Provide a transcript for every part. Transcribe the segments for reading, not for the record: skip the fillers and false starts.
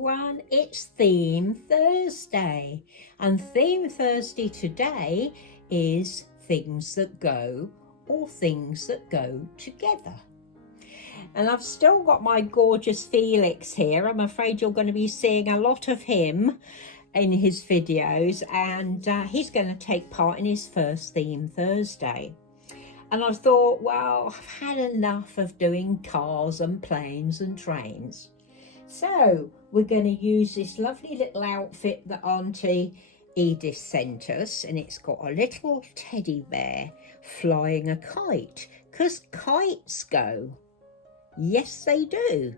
everyone, it's Theme Thursday, and Theme Thursday today is things that go or things that go together. And I've still got my gorgeous Felix here. I'm afraid you're going to be seeing a lot of him in his videos, and he's going to take part in his first Theme Thursday. And I thought, well, I've had enough of doing cars and planes and trains. So we're going to use this lovely little outfit that Auntie Edith sent us, and it's got a little teddy bear flying a kite, because kites go. Yes, they do.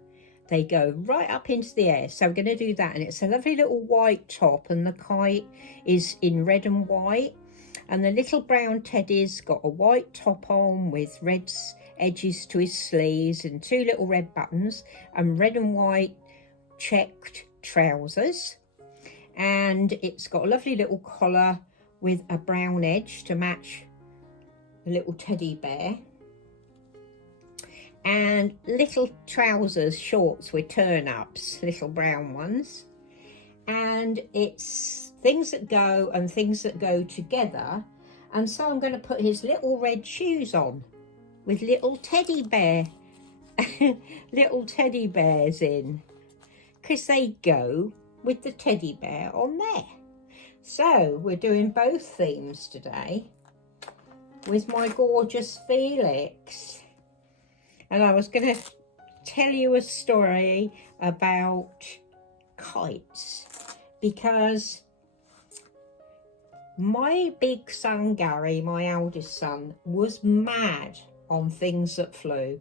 They go right up into the air. So we're going to do that, and it's a lovely little white top, and the kite is in red and white, and the little brown teddy's got a white top on with red edges to his sleeves and two little red buttons and red and white checked trousers, and it's got a lovely little collar with a brown edge to match the little teddy bear, and little trousers, shorts with turn-ups, little brown ones. And it's things that go and things that go together. And so I'm going to put his little red shoes on with little teddy bear little teddy bears in, because they go with the teddy bear on there. So we're doing both themes today with my gorgeous Felix. And I was going to tell you a story about kites, because my big son Gary, my eldest son, was mad on things that flew.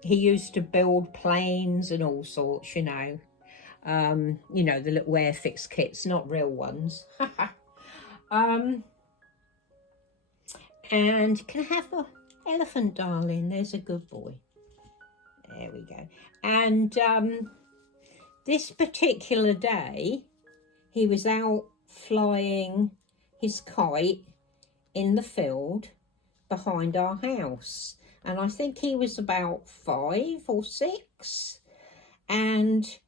He used to build planes and all sorts, you know, the little Airfix kits, not real ones. And can I have a elephant, darling? There's a good boy. There we go. And this particular day, he was out flying his kite in the field behind our house. And I think he was about 5 or 6. And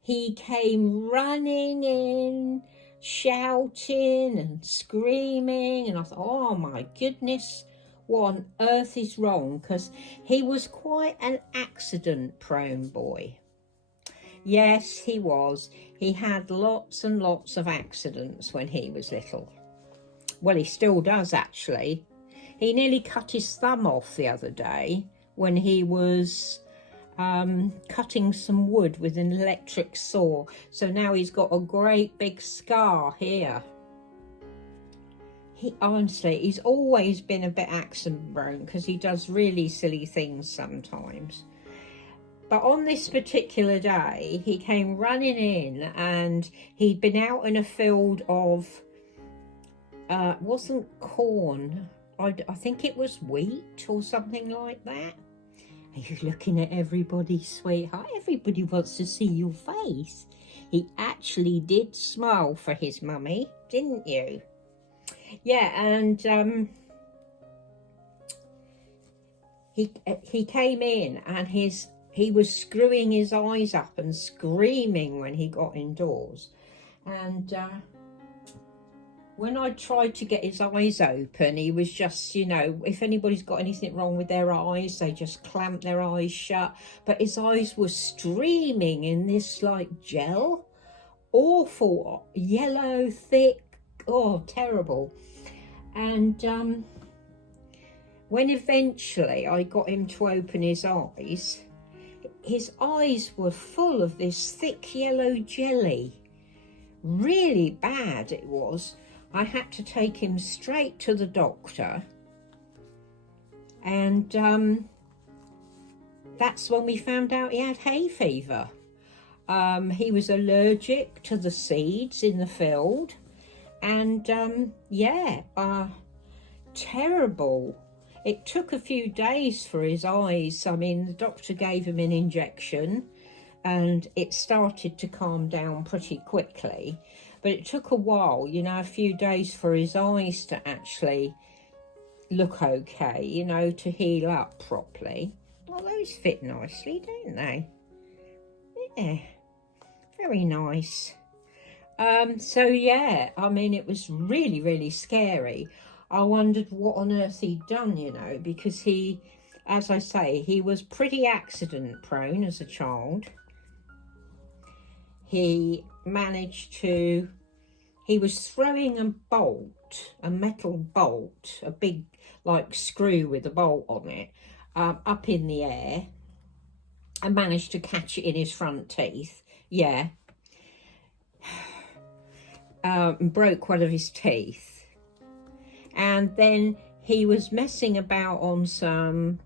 he came running in, shouting and screaming. And I thought, oh my goodness, what on earth is wrong? Because he was quite an accident-prone boy. Yes, he was. He had lots and lots of accidents when he was little. Well, he still does, actually. He nearly cut his thumb off the other day when he was cutting some wood with an electric saw. So now he's got a great big scar here. Honestly, he's always been a bit accident prone because he does really silly things sometimes. But on this particular day, he came running in, and he'd been out in a field of, wasn't corn, I think it was wheat or something like that. Are you looking at everybody, sweetheart? Everybody wants to see your face. He actually did smile for his mummy, didn't you? Yeah, and he came in, and he was screwing his eyes up and screaming when he got indoors. And when I tried to get his eyes open, he was just, if anybody's got anything wrong with their eyes, they just clamp their eyes shut. But his eyes were streaming in this like gel, awful, yellow, thick, oh, terrible. And when eventually I got him to open his eyes were full of this thick yellow jelly. Really bad it was. I had to take him straight to the doctor, and that's when we found out he had hay fever. He was allergic to the seeds in the field, and terrible. It took a few days for his eyes. I mean, the doctor gave him an injection and it started to calm down pretty quickly. But it took a while, a few days for his eyes to actually look okay, to heal up properly. Well, those fit nicely, don't they? Yeah. Very nice. So yeah, I mean, it was really, really scary. I wondered what on earth he'd done, you know, because he, as I say, he was pretty accident prone as a child. He was throwing a bolt, a metal bolt, a big like screw with a bolt on it, up in the air, and managed to catch it in his front teeth. Yeah. Broke one of his teeth. And then he was messing about on some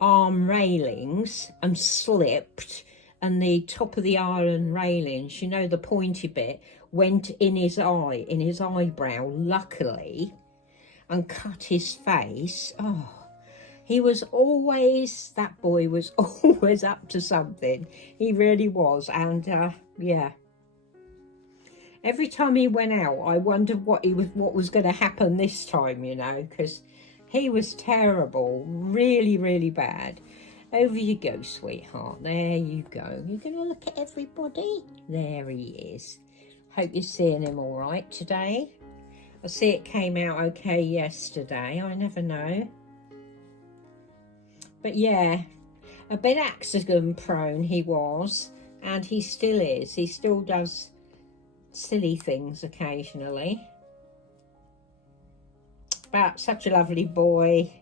arm railings and slipped, and the top of the iron railings, you know, the pointy bit, went in his eye, in his eyebrow, luckily, and cut his face. Oh, he was always, that boy was always up to something. He really was. And yeah, every time he went out, I wondered what was going to happen this time, you know, because he was terrible, really, really bad. Over you go, sweetheart. There you go. You're going to look at everybody. There he is. Hope you're seeing him all right today. I see it came out okay yesterday. I never know. But yeah, a bit accident prone he was, and he still is. He still does silly things occasionally. But such a lovely boy.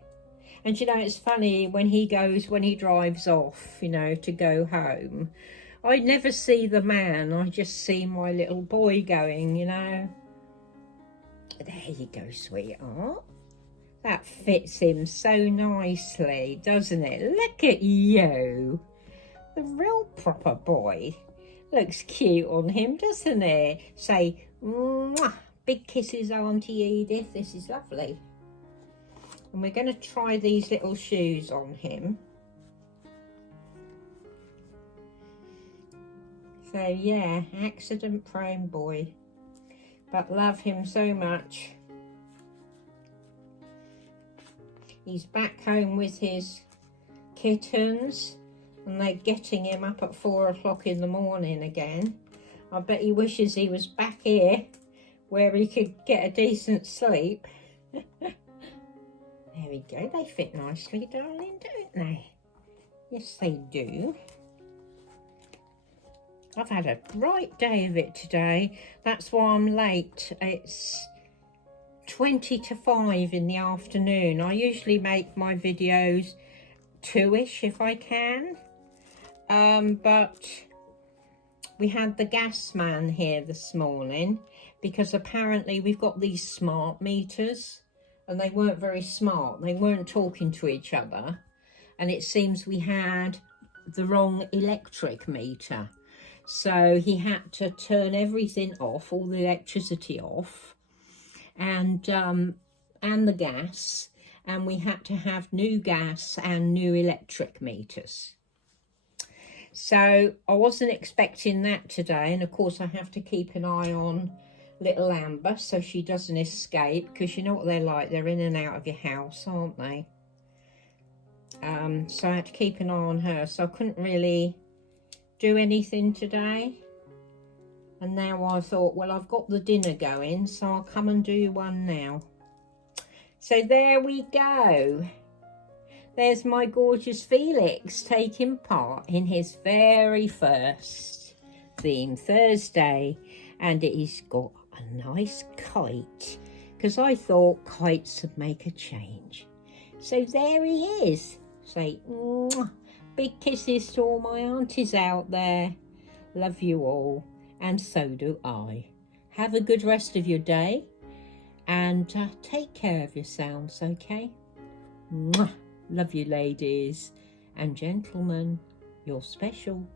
And you know, it's funny, when he drives off, you know, to go home, I never see the man, I just see my little boy going, you know. There you go, sweetheart. That fits him so nicely, doesn't it? Look at you. The real proper boy. Looks cute on him, doesn't it? Say, mwah, big kisses, Auntie Edith. This is lovely. And we're going to try these little shoes on him. So yeah, accident prone boy, but love him so much. He's back home with his kittens, and they're getting him up at 4 o'clock in the morning again. I bet he wishes he was back here where he could get a decent sleep. There we go. They fit nicely, darling, don't they? Yes, they do. I've had a right day of it today. That's why I'm late. It's 20 to 5 in the afternoon. I usually make my videos 2ish if I can. But we had the gas man here this morning because apparently we've got these smart meters and they weren't very smart. They weren't talking to each other. And it seems we had the wrong electric meter. So he had to turn everything off, all the electricity off, and the gas, and we had to have new gas and new electric meters. So I wasn't expecting that today, and of course I have to keep an eye on little Amber so she doesn't escape, because you know what they're like, they're in and out of your house, aren't they? So I had to keep an eye on her, so I couldn't really do anything today. And now I thought, well, I've got the dinner going, so I'll come and do one now. So there we go. There's my gorgeous Felix taking part in his very first Theme Thursday. And he's got a nice kite, because I thought kites would make a change. So there he is. Say, mwah. Big kisses to all my aunties out there. Love you all. And so do I. Have a good rest of your day. And take care of yourselves, okay? Mwah. Love you, ladies and gentlemen. You're special.